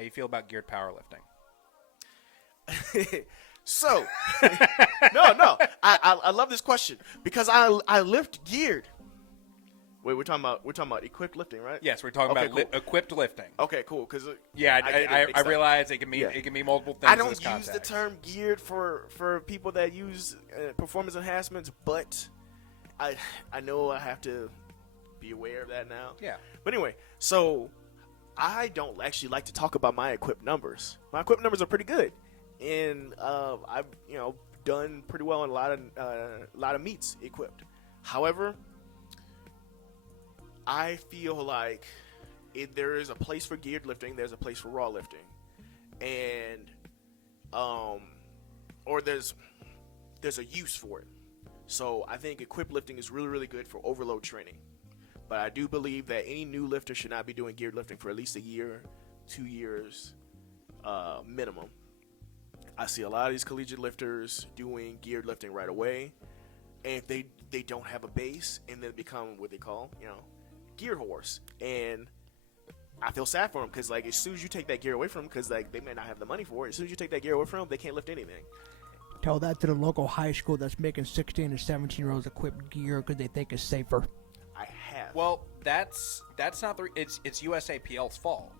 How you feel about geared powerlifting? So, no, I love this question because I lift geared. Wait, we're talking about equipped lifting, right? Yes, we're talking about cool. Equipped lifting. Okay, cool. Because I realize it can mean multiple things. I don't in this use context. the term geared for people that use performance enhancements, but I know I have to be aware of that now. Yeah. But anyway, so I don't actually like to talk about my equipped numbers. My equipped numbers are pretty good, and I've done pretty well in a lot of meets equipped. However, I feel like there is a place for geared lifting, there's a place for raw lifting, and or there's a use for it. So I think equipped lifting is really, really good for overload training. But I do believe that any new lifter should not be doing geared lifting for at least a year, 2 years minimum. I see a lot of these collegiate lifters doing geared lifting right away, and if they don't have a base and then become what they call, gear horse. And I feel sad for them because, like, as soon as you take that gear away from them, because, like, they may not have the money for it, as soon as you take that gear away from them, they can't lift anything. Tell that to the local high school that's making 16 and 17-year-olds equipped gear because they think it's safer. I have. Well, that's not it's USAPL's fault.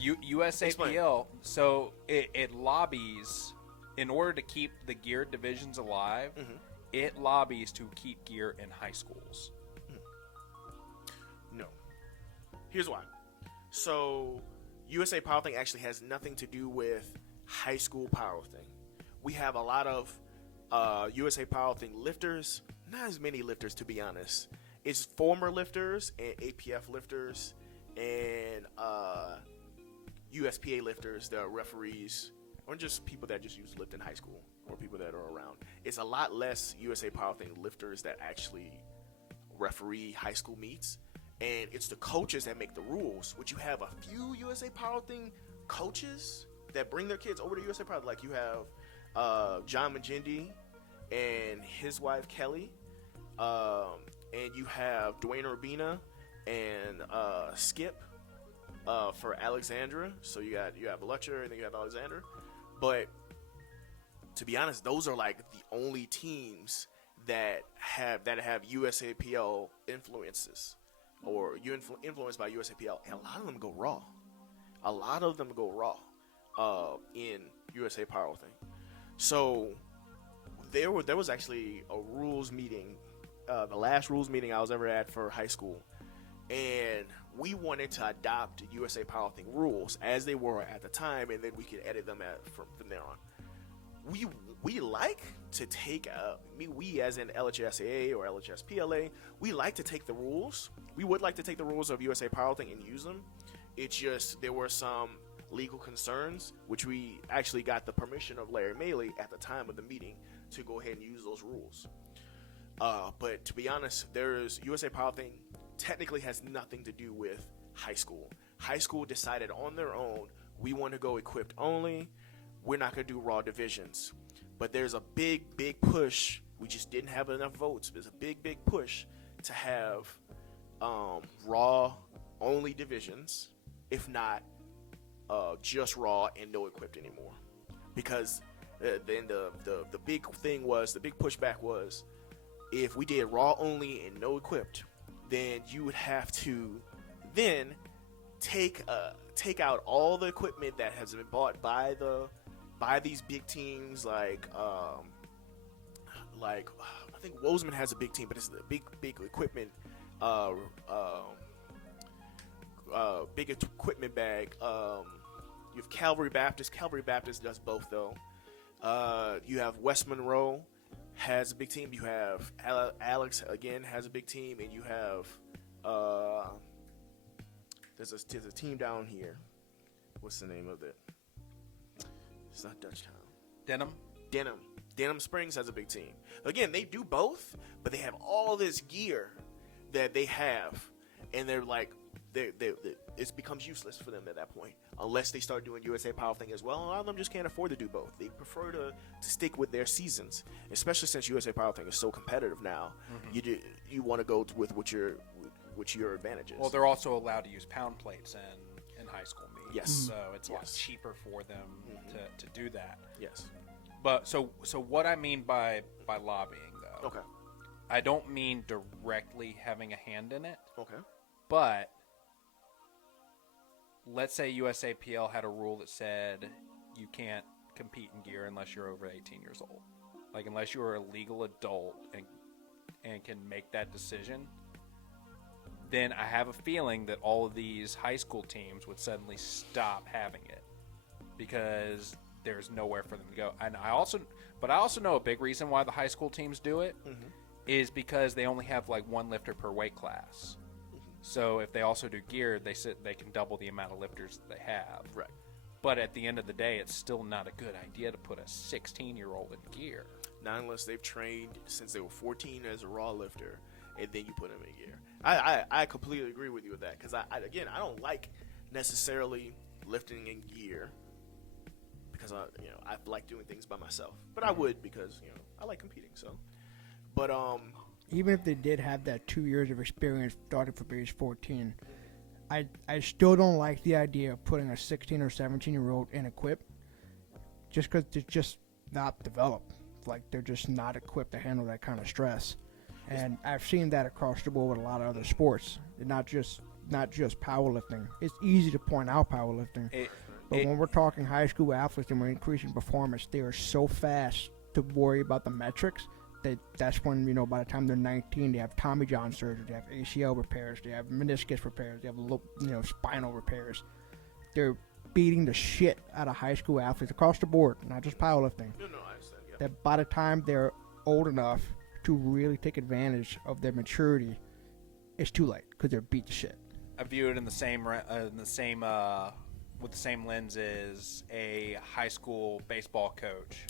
USAPL, Explain. so it lobbies in order to keep the geared divisions alive. Mm-hmm. It lobbies to keep gear in high schools. No. Here's why. So, USA Powerlifting actually has nothing to do with high school powerlifting. We have a lot of USA Powerlifting lifters, not as many lifters to be honest. It's former lifters and APF lifters and USPA lifters, the referees, or just people that just used to lift in high school or people that are around. It's a lot less USA Powerlifting lifters that actually referee high school meets, and it's the coaches that make the rules, which you have a few USA Powerlifting coaches that bring their kids over to USA Powerlifting. Like you have John Majindi and his wife Kelly, and you have Dwayne Urbina and Skip for Alexandra. So you have Lutcher and then you have Alexandra. But to be honest, those are like the only teams that have USAPL influences or influenced by USAPL, and a lot of them go raw. In USA Powerlifting. So there was actually a rules meeting, the last rules meeting I was ever at for high school, and we wanted to adopt USA Powerlifting rules as they were at the time, and then we could edit them from there on. We like to take we as in LHSAA or LHSPLA, we like to take the rules. We would like to take the rules of USA Powerlifting and use them. It's just there were some legal concerns, which we actually got the permission of Larry Maley at the time of the meeting to go ahead and use those rules. But to be honest, USA Powerlifting technically has nothing to do with high school. High school decided on their own, we want to go equipped only. We're not going to do raw divisions. But there's a big, big push. We just didn't have enough votes. There's a big, big push to have raw only divisions, if not just raw and no equipped anymore. Because then the big thing was, the big pushback was, if we did raw only and no equipped, then you would have to then take out all the equipment that has been bought by these big teams like I think Wozeman has a big team, but it's the big equipment big equipment bag. You have Calvary Baptist. Calvary Baptist does both though. You have West Monroe has a big team. You have Alex again has a big team, and you have there's a team down here. What's the name of it? It's not Dutchtown. Denham Springs has a big team. Again, they do both, but they have all this gear that they have, and they're like, it becomes useless for them at that point unless they start doing USA Powerlifting as well. A lot of them just can't afford to do both. They prefer to stick with their seasons, especially since USA Powerlifting is so competitive now. Mm-hmm. You want to go with what your advantage is. Well, they're also allowed to use pound plates and high school meets. Yes. So it's a lot Yes. cheaper for them to do that. Yes. But so what I mean by lobbying, though, Okay. I don't mean directly having a hand in it, Okay. but let's say USAPL had a rule that said you can't compete in gear unless you're over 18 years old. Like, unless you're a legal adult and can make that decision, then I have a feeling that all of these high school teams would suddenly stop having it because there's nowhere for them to go. And I also know a big reason why the high school teams do it is because they only have like one lifter per weight class. So if they also do gear, they can double the amount of lifters that they have. Right. But at the end of the day, it's still not a good idea to put a 16-year-old in gear. Not unless they've trained since they were 14 as a raw lifter, and then you put them in gear. I completely agree with you with that because I don't like necessarily lifting in gear because I like doing things by myself. But I would because I like competing. So, but Even if they did have that 2 years of experience starting from age 14, I still don't like the idea of putting a 16 or 17-year-old in equip just because they're just not developed. Like, they're just not equipped to handle that kind of stress. And I've seen that across the board with a lot of other sports, not just powerlifting. It's easy to point out powerlifting, but when we're talking high school athletes and we're increasing performance, they are so fast to worry about the metrics. That's when, by the time they're 19, they have Tommy John surgery, they have ACL repairs, they have meniscus repairs, they have spinal repairs. They're beating the shit out of high school athletes across the board, not just powerlifting. no, I understand. Yeah. That by the time they're old enough to really take advantage of their maturity, it's too late because they're beat to shit. I view it in the same with the same lens as a high school baseball coach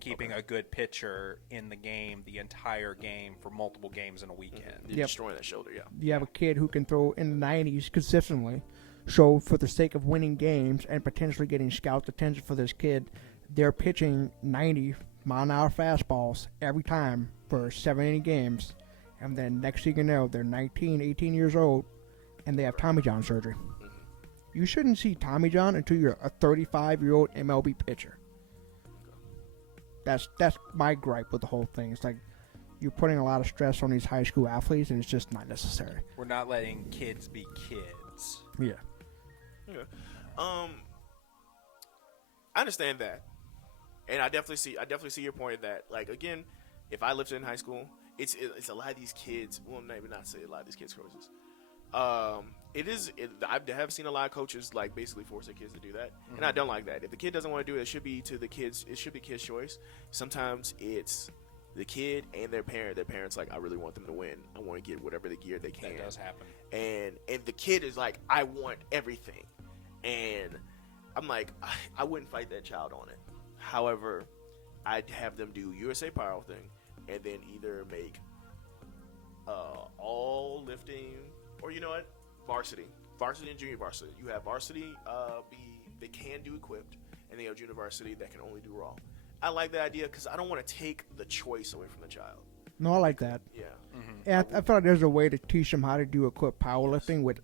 keeping a good pitcher in the game, the entire game, for multiple games in a weekend. You're destroying that shoulder, yeah. You have a kid who can throw in the 90s consistently, so for the sake of winning games and potentially getting scout attention for this kid, they're pitching 90-mile-an-hour fastballs every time for 7 inning games, and then next thing you know, they're 19, 18 years old, and they have Tommy John surgery. You shouldn't see Tommy John until you're a 35-year-old MLB pitcher. That's my gripe with the whole thing. It's like you're putting a lot of stress on these high school athletes, and it's just not necessary. We're not letting kids be kids. Yeah. Okay. I understand that, and I definitely see your point that, like, again, if I lived in high school, it's a lot of these kids. Well, maybe not say a lot of these kids' coaches. I have seen a lot of coaches like basically force their kids to do that, and I don't like that. If the kid doesn't want to do it, it should be to the kids. It should be kids' choice. Sometimes it's the kid and their parent. Their parents like, I really want them to win. I want to get whatever the gear they can. That does happen. And the kid is like, I want everything, and I'm like, I wouldn't fight that child on it. However, I'd have them do USA Powerlifting, and then either make all lifting. Or you know what? Varsity and junior varsity. You have varsity they can do equipped, and they have junior varsity that can only do raw. I like that idea because I don't want to take the choice away from the child. No, I like that. Yeah. And I feel like there's a way to teach them how to do equipped powerlifting with.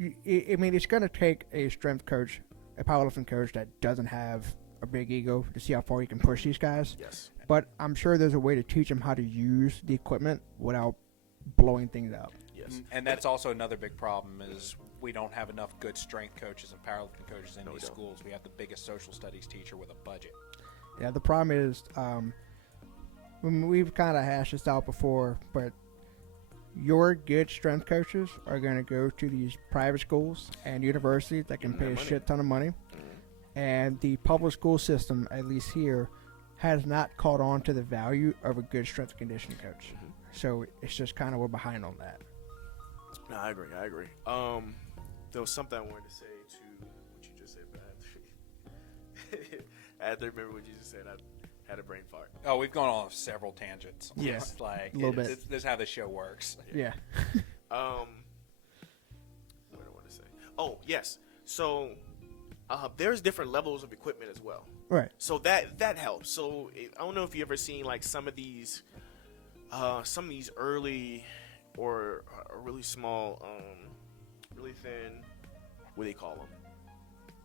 I mean, it's going to take a strength coach, a powerlifting coach that doesn't have a big ego to see how far he can push these guys. Yes. But I'm sure there's a way to teach them how to use the equipment without blowing things out. Yes. And that's also another big problem is we don't have enough good strength coaches and powerlifting coaches in these schools. We have the biggest social studies teacher with a budget. Yeah, the problem is, we've kind of hashed this out before, but your good strength coaches are going to go to these private schools and universities that can pay a shit ton of money. And the public school system, at least here, has not caught on to the value of a good strength and conditioning coach. So it's just kind of we're behind on that. No, I agree. There was something I wanted to say to what you just said, but I had to remember what you just said. I had a brain fart. Oh, we've gone off several tangents. Yeah, It's like, a little bit. This is how the show works. Yeah. What do I want to say? Oh, yes. So there's different levels of equipment as well. Right. So that helps. So I don't know if you ever seen like some of these early or really small, really thin what do they call them?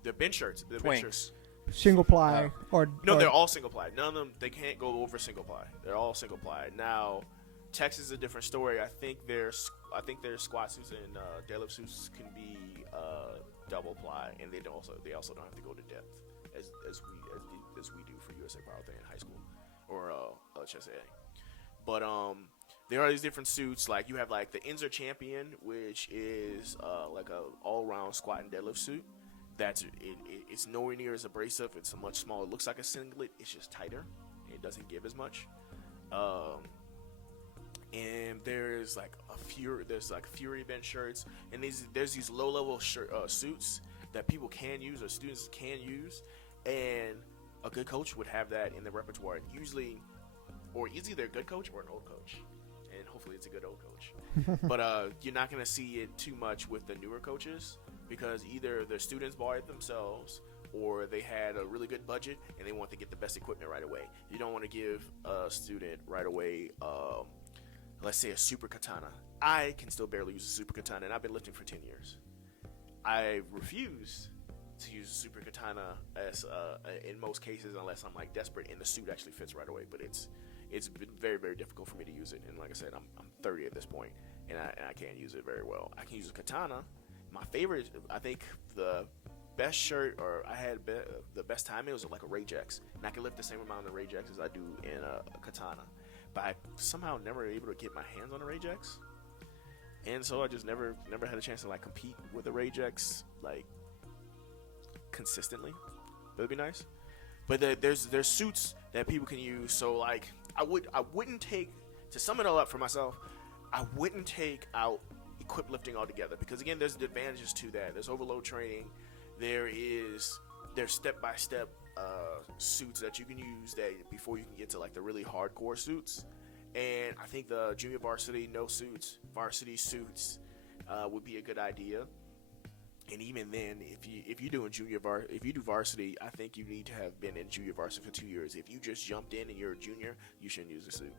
The bench shirts. The Twinks. bench shirts. Single ply or No, they're all single ply. None of them, they can't go over single ply. They're all single ply. Now, Texas is a different story. I think their squat suits and deadlift suits can be double ply, and they also don't have to go to depth as we do for USA Powerlifting in high school or HSA. But there are these different suits. Like you have like the Inzer Champion, which is like a all-round squat and deadlift suit. It's nowhere near as abrasive. It's a much smaller. It looks like a singlet. It's just tighter. It doesn't give as much. And there's like Fury bench shirts, and there's these low-level suits that people can use or students can use, and a good coach would have that in the repertoire. Usually they're a good coach or an old coach, and hopefully it's a good old coach. But you're not going to see it too much with the newer coaches because either the students bought it themselves or they had a really good budget and they want to get the best equipment right away. You don't want to give a student right away, let's say a super katana. I can still barely use a super katana, and I've been lifting for 10 years. I refuse to use a super katana as in most cases unless I'm like desperate and the suit actually fits right away. But it's been very, very difficult for me to use it. And like I said, I'm 30 at this point, and I can't use it very well. I can use a katana. My favorite, I think the best shirt, or I had the best time, it was like a Rage X. And I can lift the same amount of Rage X as I do in a katana. But I somehow never able to get my hands on a Rage X. And so I just never had a chance to like compete with a Rage X like consistently. That would be nice. But there's suits that people can use. So like I wouldn't take, to sum it all up for myself, I wouldn't take out equip lifting altogether, because again there's advantages to that. There's overload training. There's step-by-step suits that you can use that before you can get to like the really hardcore suits. And I think the junior varsity varsity suits would be a good idea. And even then, if you do varsity, I think you need to have been in junior varsity for 2 years. If you just jumped in and you're a junior, you shouldn't use a suit.